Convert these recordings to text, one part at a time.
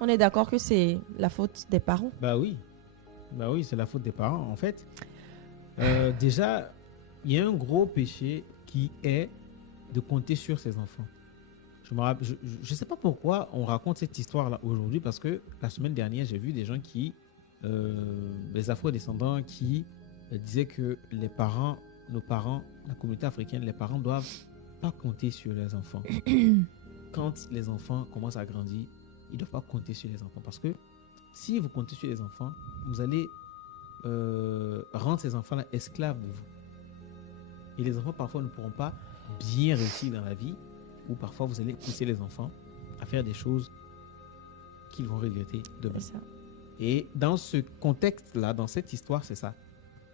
On est d'accord que c'est la faute des parents. Bah oui, c'est la faute des parents. En fait, déjà, il y a un gros péché qui est de compter sur ses enfants. Je sais pas pourquoi on raconte cette histoire-là aujourd'hui, parce que la semaine dernière, j'ai vu des gens les afro-descendants qui disaient que nos parents, la communauté africaine, les parents doivent pas compter sur les enfants. Quand les enfants commencent à grandir, ils ne doivent pas compter sur les enfants, parce que si vous comptez sur les enfants, vous allez rendre ces enfants-là esclaves de vous. Et les enfants, parfois, ne pourront pas bien réussir dans la vie, ou parfois, vous allez pousser les enfants à faire des choses qu'ils vont regretter demain. C'est ça. Et dans ce contexte-là, dans cette histoire, c'est ça.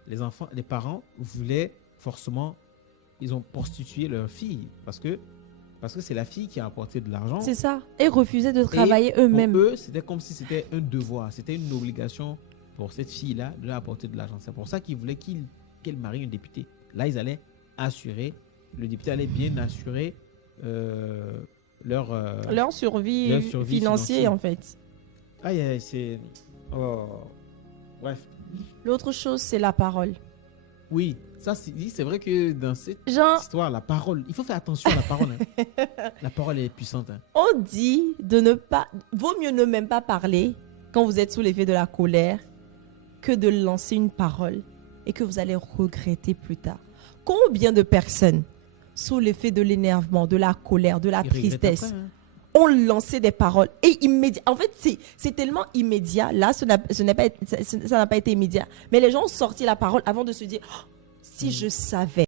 Les parents voulaient forcément, ils ont prostitué leur fille, parce que c'est la fille qui a apporté de l'argent. C'est ça. Et refusaient de travailler eux-mêmes. Pour eux, c'était comme si c'était un devoir, c'était une obligation pour cette fille-là de leur apporter de l'argent. C'est pour ça qu'ils voulaient qu'elle marie un député. Là, ils allaient assurer, le député allait bien assurer leur survie financière, en fait. Aïe, c'est... Oh. Bref. L'autre chose, c'est la parole. Oui, ça c'est vrai que dans cette histoire, la parole, il faut faire attention à la parole. Hein. La parole est puissante. Hein. On dit vaut mieux ne même pas parler quand vous êtes sous l'effet de la colère que de lancer une parole et que vous allez regretter plus tard. Combien de personnes, sous l'effet de l'énervement, de la colère, de la tristesse, après, hein, ont lancé des paroles et immédiat. En fait, c'est tellement immédiat. Là, ça n'a pas été immédiat. Mais les gens ont sorti la parole avant de se dire, oh, si je savais.